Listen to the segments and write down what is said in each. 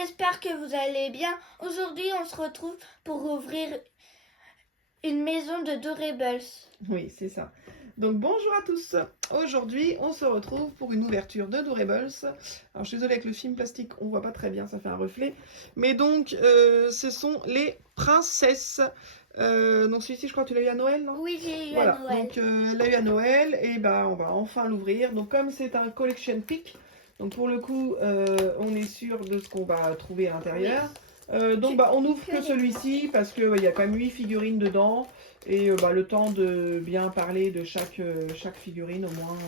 j'espère que vous allez bien. Aujourd'hui, on se retrouve pour ouvrir une maison de Doorables. Oui, c'est ça. Donc bonjour à tous. Aujourd'hui, on se retrouve pour une ouverture de Doorables. Alors je suis désolée avec le film plastique, on voit pas très bien, ça fait un reflet. Mais donc, ce sont les princesses. Donc celui-ci, je crois que tu l'as eu à Noël, non? Oui, j'ai eu Voilà. à Noël. Donc l'a eu à Noël et bah on va enfin l'ouvrir. Donc comme c'est un collection pick, donc pour le coup, on est sûr de ce qu'on va trouver à l'intérieur. Donc bah on ouvre que celui-ci parce que il y a quand même 8 figurines dedans. Et le temps de bien parler de chaque figurine au moins.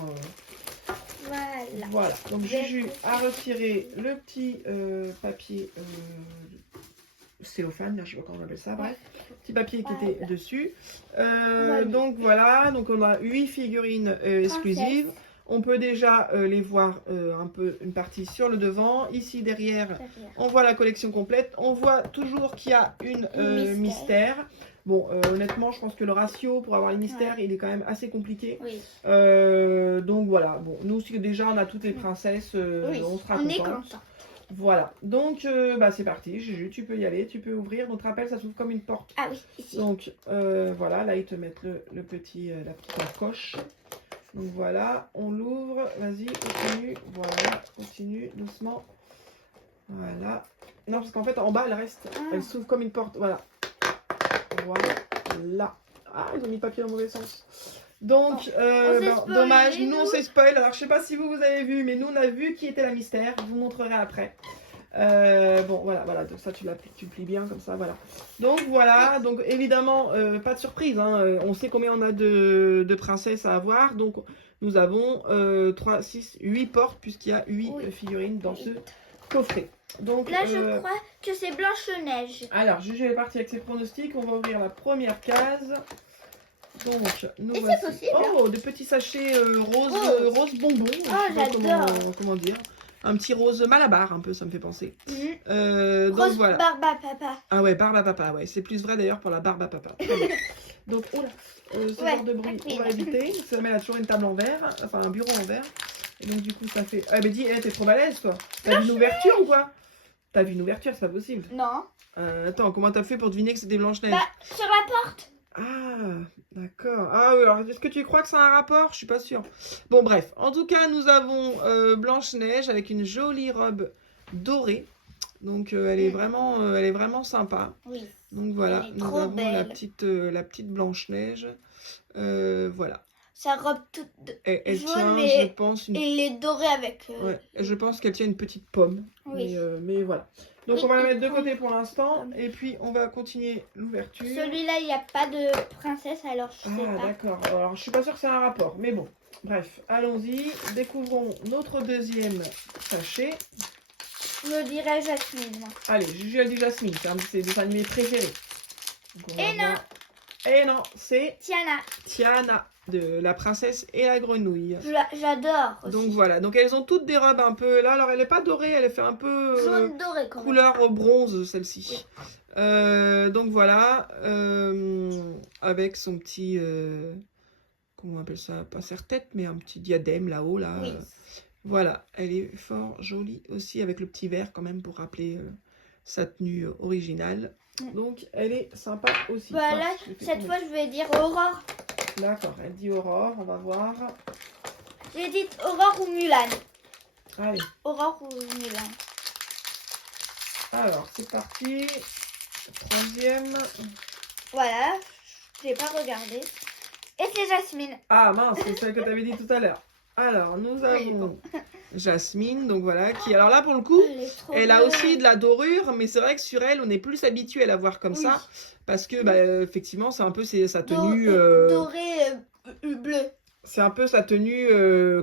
Voilà. Donc Juju a retiré le petit papier cellophane, je sais pas comment on appelle ça, bref. Petit papier qui était dessus. Donc voilà, donc on a 8 figurines exclusives. On peut déjà les voir un peu une partie sur le devant. Ici derrière, on voit la collection complète. On voit toujours qu'il y a une mystère. Bon, honnêtement, je pense que le ratio pour avoir les mystères, il est quand même assez compliqué. Oui. Donc voilà, bon, nous déjà on a toutes les princesses, on sera content. Voilà, donc c'est parti, Juju, tu peux y aller, tu peux ouvrir. Donc rappelle, ça s'ouvre comme une porte. Ah oui, ici. Donc voilà, là ils te mettent la petite encoche. Donc voilà, on l'ouvre, vas-y, continue, voilà, continue doucement. Voilà. Non, parce qu'en fait en bas elle reste, elle s'ouvre comme une porte, voilà. Voilà. Ah, ils ont mis le papier dans le mauvais sens. Donc, dommage, nous on s'est spoil. Alors, je sais pas si vous avez vu, mais nous on a vu qui était la mystère. Je vous montrerai après. Bon, voilà. Donc, ça, tu plies bien comme ça, voilà. Donc, voilà. Donc, évidemment, pas de surprise. Hein. On sait combien on a de princesses à avoir. Donc, nous avons 3, 6, 8 portes, puisqu'il y a 8 figurines dans ce coffret. Donc, là, je crois que c'est Blanche-Neige. Alors, Juju est parti avec ses pronostics. On va ouvrir la première case. Donc, nous voici. C'est possible, oh, des petits sachets rose bonbon. Oh, j'adore. Comment dire? Un petit rose malabar, un peu, ça me fait penser. Rose donc voilà. barbe à papa. Ah ouais, barbe à papa, ouais. C'est plus vrai d'ailleurs pour la barbe à papa. Donc, oula, ce genre de bruit, on va éviter. Ça met là toujours une table en verre, enfin un bureau en verre. Et donc, du coup, ça fait. Ah, mais dis, t'es trop balèze, toi. T'as vu une ouverture ou quoi? T'as vu une ouverture, c'est pas possible. Non. Attends, comment t'as fait pour deviner que c'était Blanche-Neige? Sur la porte. Ah, d'accord. Ah oui, alors est-ce que tu crois que ça a un rapport? Je suis pas sûre. Bon, bref. En tout cas, nous avons Blanche-Neige avec une jolie robe dorée. Donc, elle est vraiment sympa. Oui. Donc, voilà. Elle est nous trop avons belle. la petite Blanche-Neige. Voilà. Sa robe toute Elle jaune tient, et, je pense, et les dorée avec... Ouais, je pense qu'elle tient une petite pomme. Oui. Mais voilà. Donc, on va la mettre de côté pour l'instant. Et puis, on va continuer l'ouverture. Celui-là, il n'y a pas de princesse, alors je sais pas. Ah, d'accord. Alors, je suis pas sûre que c'est un rapport. Mais bon, bref, allons-y. Découvrons notre deuxième sachet. Je me dirais Jasmine, moi. Allez, Juju a dit Jasmine. C'est un de ses dessins animés préférés. Et non. Et non, c'est Tiana. Tiana, de La Princesse et la Grenouille. J'adore aussi. Donc voilà, donc elles ont toutes des robes un peu là, alors elle n'est pas dorée, elle est fait un peu jaune doré quand même. Couleur bronze celle-ci. Oui. Donc voilà, avec son petit, comment on appelle ça, pas serre-tête, mais un petit diadème là-haut là. Oui. Voilà, elle est fort jolie aussi avec le petit verre quand même pour rappeler sa tenue originale. Donc elle est sympa aussi. Voilà, cette fois je vais dire Aurore. D'accord, elle dit Aurore, on va voir. J'ai dit Aurore ou Mulan. Allez. Aurore ou Mulan. Alors, c'est parti. Troisième. Voilà, j'ai pas regardé. Et c'est Jasmine. Ah mince, c'est celle que tu avais dit tout à l'heure. Alors, nous avons Jasmine, donc voilà, qui, alors là pour le coup, elle a aussi de la dorure, mais c'est vrai que sur elle, on est plus habitué à la voir comme ça, parce que, effectivement, c'est un peu sa tenue... dorée bleue. C'est un peu sa tenue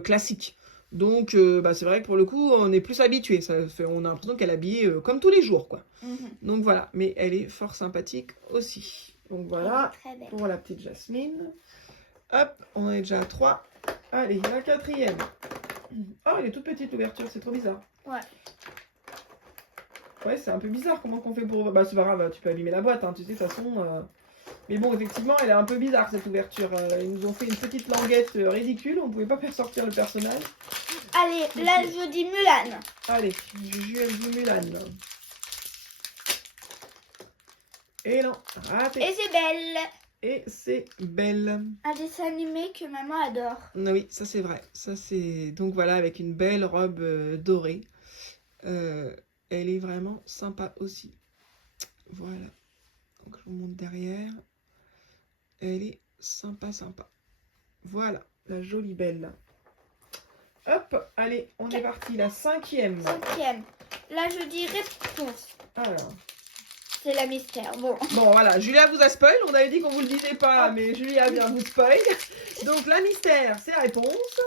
classique. Donc, c'est vrai que pour le coup, on est plus habitué. On a l'impression qu'elle est habillée comme tous les jours, quoi. Donc voilà, mais elle est fort sympathique aussi. Donc voilà, pour la petite Jasmine. Hop, on en est déjà à 3. Allez, la quatrième. Oh, elle est toute petite l'ouverture, c'est trop bizarre. Ouais. Ouais, c'est un peu bizarre comment qu'on fait pour... Bah c'est pas grave, tu peux abîmer la boîte, hein, tu sais, de toute façon... Mais bon, effectivement, elle est un peu bizarre cette ouverture. Ils nous ont fait une petite languette ridicule, on pouvait pas faire sortir le personnage. Allez, là je dis Mulan. Allez, Juju elle dit Mulan. Et non, raté. Et c'est Belle. Et c'est Belle. Un dessin animé que maman adore. Oui, ça c'est vrai. Ça c'est donc voilà avec une belle robe dorée. Elle est vraiment sympa aussi. Voilà. Donc je vous montre derrière. Elle est sympa. Voilà, la jolie Belle. Hop, allez, on est parti. La 5e. 5e. Là, je dis réponse. Alors. C'est la mystère. Bon, voilà, Julia vous a spoil. On avait dit qu'on vous le disait pas, mais Julia vient vous spoil. Donc, la mystère, c'est la réponse.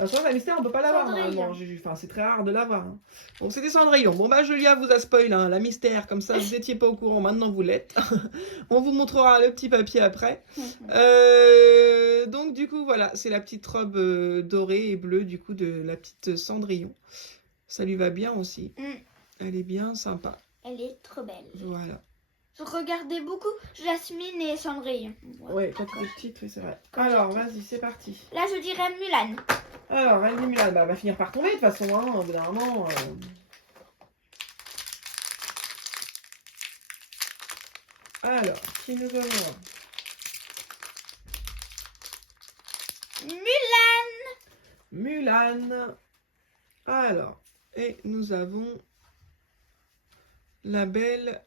Je crois que la mystère, on peut pas l'avoir normalement. Enfin, c'est très rare de l'avoir. Hein. Bon, c'était Cendrillon. Bon, bah, Julia vous a spoil hein, la mystère. Comme ça, vous n'étiez pas au courant. Maintenant, vous l'êtes. On vous montrera le petit papier après. Donc, du coup, voilà. C'est la petite robe dorée et bleue, du coup, de la petite Cendrillon. Ça lui va bien aussi. Elle est bien sympa. Elle est trop belle. Voilà. Je regardais beaucoup Jasmine et Cendrillon. Ouais, quand tu es petite, oui, c'est vrai. Alors, vas-y, c'est parti. Là, je dirais Mulan. Alors, elle dit Mulan, bah, elle va finir par tomber de toute façon, hein, au bout d'un moment. Alors, qui nous avons? Mulan. Alors, et nous avons la belle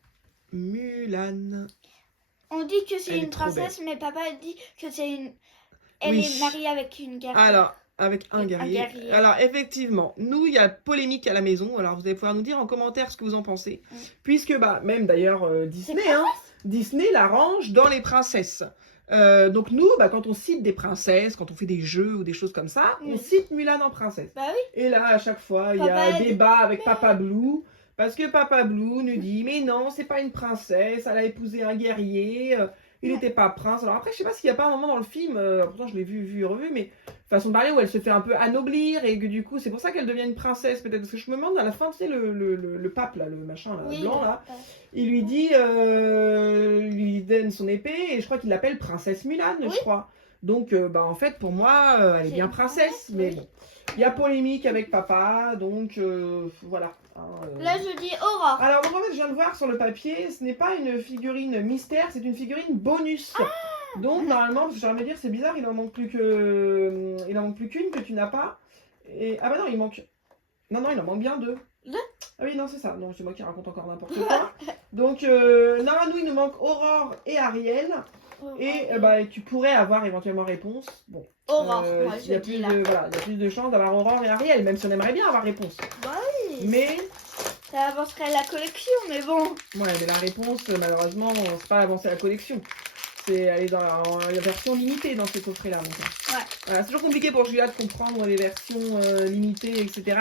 Mulan. On dit que c'est une princesse, mais papa dit que c'est une... Elle est mariée avec une guerrière. Alors, avec un guerrier. Alors, effectivement, nous, il y a polémique à la maison. Alors, vous allez pouvoir nous dire en commentaire ce que vous en pensez. Puisque, bah, même d'ailleurs, Disney, hein, Disney la range dans les princesses. Donc, nous, bah, quand on cite des princesses, quand on fait des jeux ou des choses comme ça, on cite Mulan en princesse. Bah oui. Et là, à chaque fois, il y a débat avec Papa Blue. Parce que Papa Blue nous dit, mais non, c'est pas une princesse, elle a épousé un guerrier, il n'était pas prince. Alors après, je sais pas s'il n'y a pas un moment dans le film, pourtant je l'ai vu et revu, mais façon de parler où elle se fait un peu anoblir et que du coup, c'est pour ça qu'elle devient une princesse peut-être. Parce que je me demande à la fin, tu sais, le pape là, le machin là, blanc là, il lui dit, lui donne son épée et je crois qu'il l'appelle princesse Mulan, je crois. Donc, bah en fait, pour moi, elle est bien princesse, mais bon. Il y a polémique avec papa, donc voilà. Là, je dis Aurore. Alors, donc, en fait, je viens de voir sur le papier, ce n'est pas une figurine mystère, c'est une figurine bonus. Donc, normalement, j'aimerais me dire, c'est bizarre, il en manque plus qu'une que tu n'as pas. Et... Ah bah non, il manque... Non, il en manque bien 2. Ah oui, non, c'est ça. Non, c'est moi qui raconte encore n'importe quoi. Donc, non, nous, il nous manque Aurore et Ariel. Et bah, tu pourrais avoir éventuellement réponse. Bon, Aurore, moi, il y a plus de chances d'avoir Aurore et Ariel, même si on aimerait bien avoir réponse. Bah oui. Mais ça avancerait la collection, mais bon. Ouais, mais la réponse, malheureusement, c'est pas avancer la collection. C'est aller dans la version limitée dans ces coffrets-là. Ouais. Voilà, c'est toujours compliqué pour Julia de comprendre les versions limitées, etc.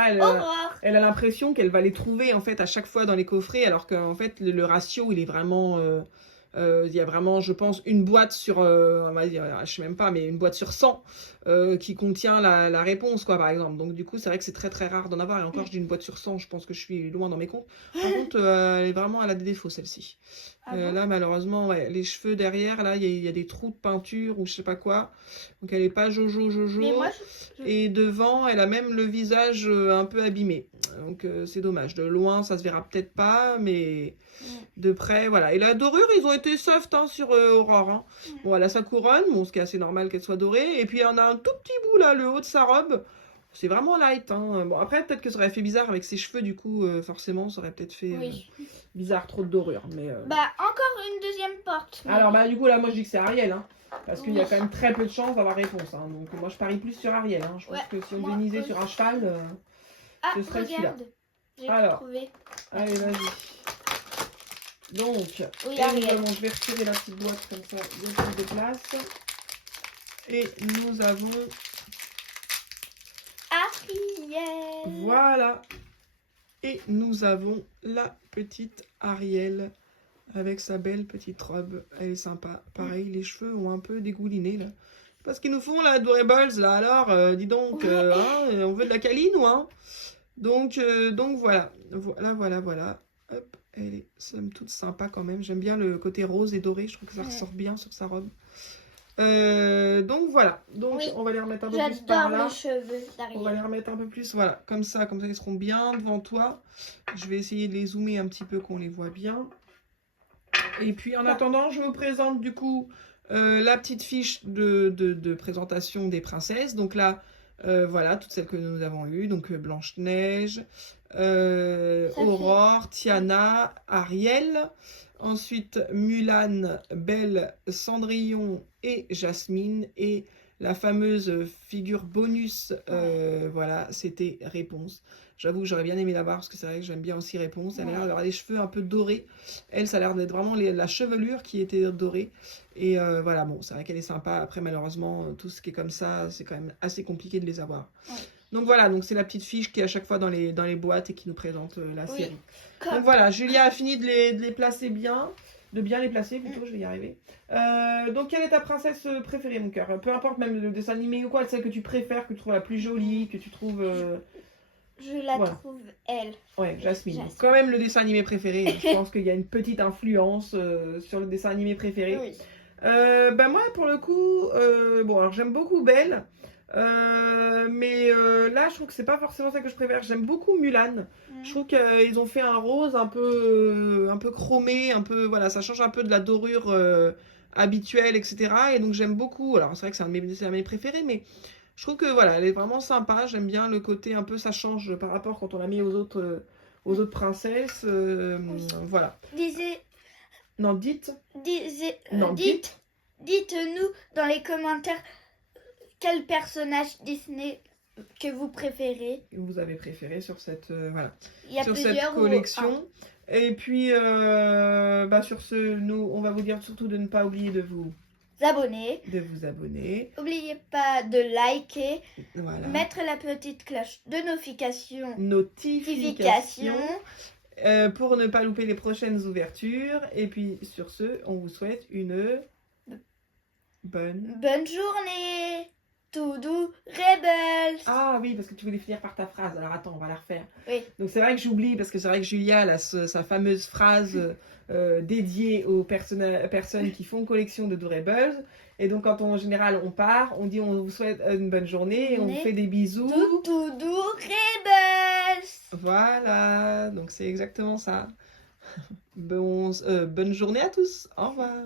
Elle a l'impression qu'elle va les trouver en fait à chaque fois dans les coffrets, alors qu'en fait le ratio il est vraiment... il y a vraiment, je pense, une boîte sur, on va dire, je sais même pas, mais une boîte sur 100 qui contient la réponse, quoi, par exemple. Donc, du coup, c'est vrai que c'est très, très rare d'en avoir. Et encore, je dis une boîte sur 100, je pense que je suis loin dans mes comptes. Par contre, elle a des défauts, celle-ci. Là, malheureusement, ouais, les cheveux derrière, là, il y a des trous de peinture ou je sais pas quoi. Donc, elle est pas jojo. Mais moi, Et devant, elle a même le visage un peu abîmé. Donc, c'est dommage. De loin, ça se verra peut-être pas, mais... De près, voilà. Et la dorure, ils ont été soft hein, sur Aurore. Hein. Bon, elle a sa couronne, bon, ce qui est assez normal qu'elle soit dorée. Et puis, on a un tout petit bout, là, le haut de sa robe. C'est vraiment light. Hein. Bon, après, peut-être que ça aurait fait bizarre avec ses cheveux, du coup, forcément, ça aurait peut-être fait bizarre, trop de dorure. Mais, bah, encore une deuxième porte. Mais... Alors, bah, du coup, là, moi, je dis que c'est Ariel. Hein, parce qu'il y a quand même très peu de chances d'avoir réponse. Hein. Donc, moi, je parie plus sur Ariel. Hein. Je pense que si on devait miser sur un cheval, ce serait celui-là. Alors, trouvé. Allez, vas-y. Donc, je vais retirer la petite boîte comme ça, il y a plus de place. Et nous avons Ariel. Voilà. Et nous avons la petite Ariel avec sa belle petite robe. Elle est sympa. Pareil, les cheveux ont un peu dégouliné là. Parce qu'ils nous font la Adorables là. Alors, dis donc, hein, on veut de la câline ou hein. Donc voilà. Voilà. Hop. Elle est somme toute sympa quand même. J'aime bien le côté rose et doré. Je trouve que ça ressort bien sur sa robe. Donc voilà. Donc on va les remettre un peu plus par là. Les cheveux d'Ariel. On va les remettre un peu plus. Voilà. Comme ça ils seront bien devant toi. Je vais essayer de les zoomer un petit peu qu'on les voit bien. Et puis en attendant, je vous présente du coup la petite fiche de présentation des princesses. Donc là, voilà, toutes celles que nous avons eues. Donc Blanche-Neige, Aurore, Tiana, Ariel. Ensuite, Mulan, Belle, Cendrillon et Jasmine. Et la fameuse figure bonus, voilà, c'était Réponse. J'avoue que j'aurais bien aimé la voir parce que c'est vrai que j'aime bien aussi Réponse. Elle a l'air d'avoir les cheveux un peu dorés. Elle, ça a l'air d'être vraiment la chevelure qui était dorée. Et voilà, bon, c'est vrai qu'elle est sympa. Après, malheureusement, tout ce qui est comme ça, c'est quand même assez compliqué de les avoir. Ouais. Donc voilà, donc c'est la petite fiche qui est à chaque fois dans les boîtes et qui nous présente la série. Donc voilà, Julia a fini de les placer bien. De bien les placer plutôt, je vais y arriver. Donc quelle est ta princesse préférée, mon cœur? Peu importe même le dessin animé ou quoi, celle que tu préfères, que tu trouves la plus jolie, que tu trouves... Je la trouve elle. Ouais, Jasmine. Quand même le dessin animé préféré. Je pense qu'il y a une petite influence sur le dessin animé préféré. Oui. Ben moi, pour le coup, bon, alors j'aime beaucoup Belle. Mais là, je trouve que c'est pas forcément ça que je préfère. J'aime beaucoup Mulan. Je trouve qu'ils ont fait un rose un peu chromé, un peu, voilà, ça change un peu de la dorure habituelle, etc. Et donc j'aime beaucoup. Alors c'est vrai que c'est un de mes préférés, mais je trouve que voilà, elle est vraiment sympa. J'aime bien le côté un peu, ça change par rapport quand on l'a mis aux autres princesses. Voilà. Non, dites-nous dans les commentaires quel personnage Disney que vous préférez. Vous avez préféré sur cette voilà. Il y a sur cette collection. Et puis sur ce, nous on va vous dire surtout de ne pas oublier de vous abonner. N'oubliez pas de liker, voilà. Mettre la petite cloche de notification. Pour ne pas louper les prochaines ouvertures. Et puis sur ce, on vous souhaite une bonne journée. Doudou Rebels. Ah oui, parce que tu voulais finir par ta phrase. Alors attends, on va la refaire. Oui. Donc c'est vrai que j'oublie, parce que c'est vrai que Julia a sa fameuse phrase dédiée aux personnes qui font collection de Doudou Rebels. Et donc quand en général on part, on dit on vous souhaite une bonne journée, on vous fait des bisous. Doudou Rebels. Voilà, donc c'est exactement ça. Bonne journée à tous. Au revoir.